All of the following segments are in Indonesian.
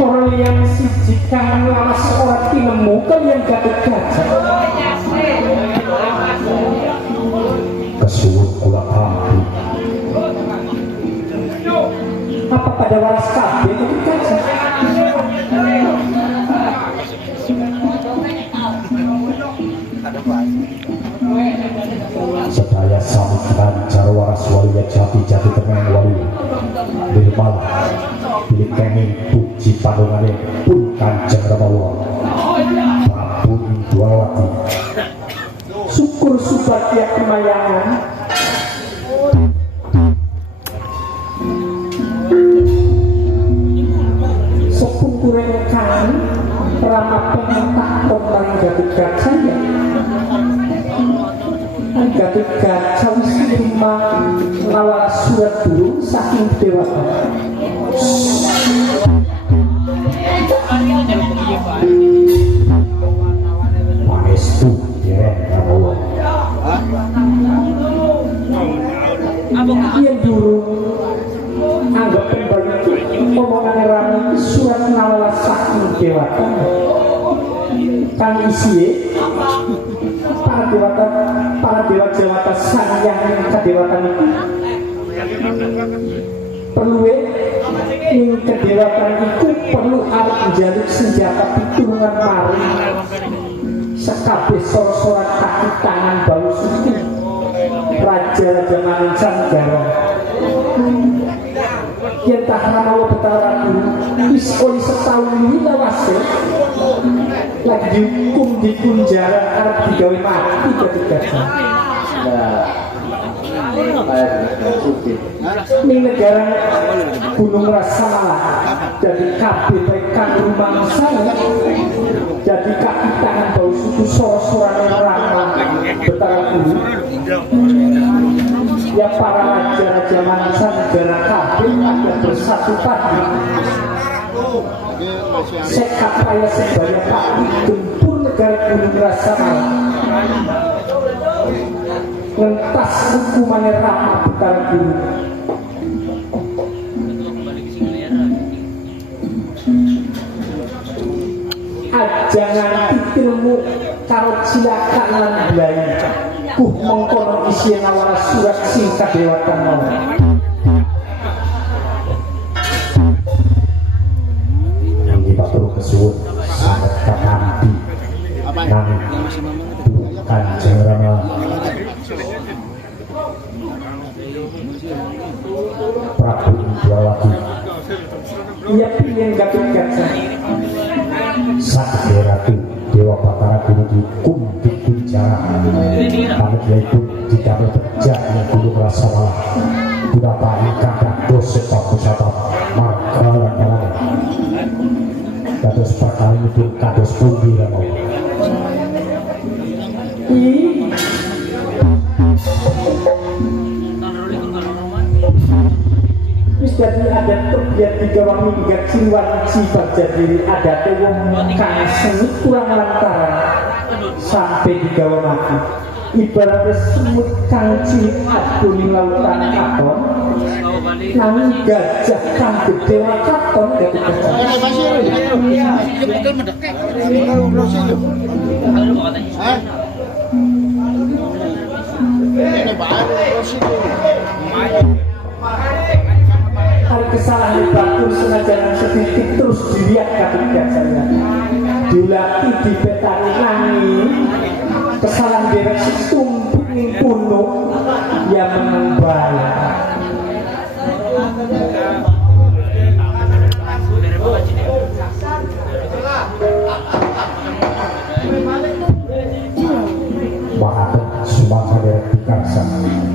orang yang siji kang lawas ora tinemu kaliyan Gatot Kaca. Kesuwun kula pamri. Apa pada waras kabeh Gatot Kaca? Sedaya sami lancar waras wali jati tenang wali Nirmala pilih keming puji panungane pun Kanjeng Ramawa Prabu Indrawati. Syukur subagya kemayangan sepungkuring kang ramapen takon maring Gatot Kaca ya. Gatot Kaca wis nerima ngawal surat dulu saking dewata. Pangestu dereng Ramawa. Yen durung anggap pembantu omongane rame surat ngawal saking dewata. Kang isiye para dewa Jawata sang yang kedewatan itu perlu ing kedewatan itu perlu arep njaluk senjata pitulungan mari sekabeh sora-sora kaki tangan bau suci raja-raja mancanegara. Yen tak Ramawa Betara wis oli setahun luwih lawase lagi dihukum di kunjara arep digawe mati Gatot Kaca. Ning negara Gunung Rasana jadi kabeh kang rumangsa jadi kaki tangan bau suku sora-sorane Rama Betara Guru. Ya para raja-raja mancanegara kabeh ada bersatu padu sekat kaya sebaya padi gempur negara Gunung Rasana ngentas hukumannya Rama Betara Guru. Ajangan ilmu karo cilaka lan blayu mengkono isi nawara surat sing kadewatan mau. Yang kita perlu kesuwun sangat kanampi nang Kanjeng Rama Prabu Indrawati. Ia pilih Gatot Kaca. Sakti Ratu Dewa Batara Guru dihukum di penjara. Pamit yaitu dikabel kerja yang Gunung Rasana. Berapa ingkang dados sebab wisata marga lan jalan. Dados perkara itu kados pundi Rama. Wis dadi ada terbiat tiga wangi tiga ciwan cibat jadi ada wong kang semut kurang lantaran sampai digawa mati. Ibaratnya semut kang cilik adun lautan katon namun gajah kang gede katon Gatot Kaca. Hari kesalahan batu sengaja sedikit terus dilihat Gatot Kaca dilatih di petani nangis kesalahan direksi tumping kuno yang mengembala. Makaten sumangga derek pikarsa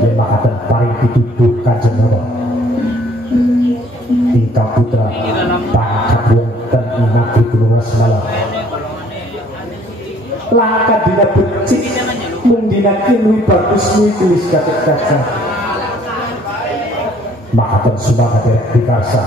yen makaten paring pituduh Kanjeng Rama ingkang putra pangkat wonten ing negeri Gunung Rasana langkah dina becik mung dinakin luwih bagus luwih tulis Gatot Kaca. makaten sumangga derek pikarsa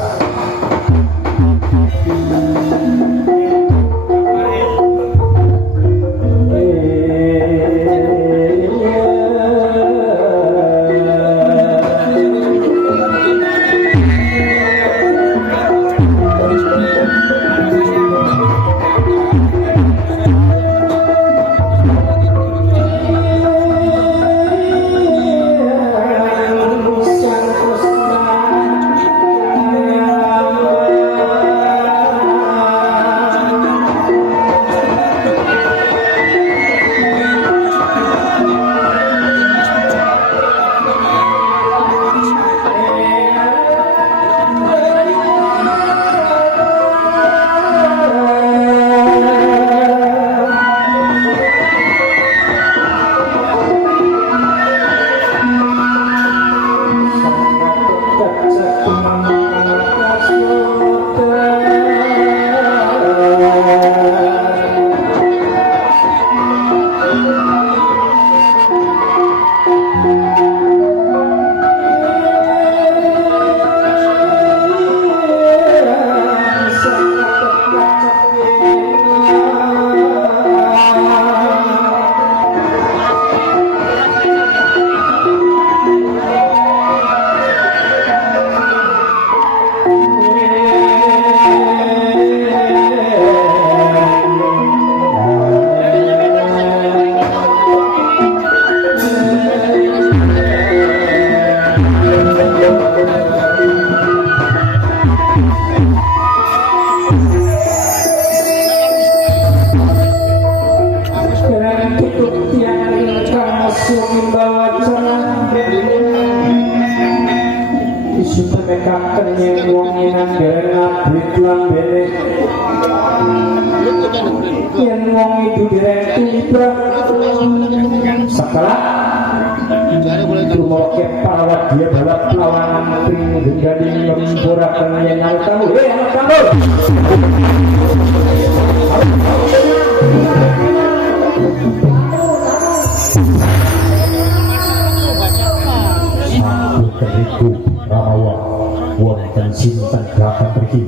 wong nang dereng abrit lan bene yen wong itu dereng tuliba sekelah Tumoke parawat dia balap lawanan pring gendani memborakan yang anak kamu anak kamu Satu teriku Ramawa wonten sinten datang pergi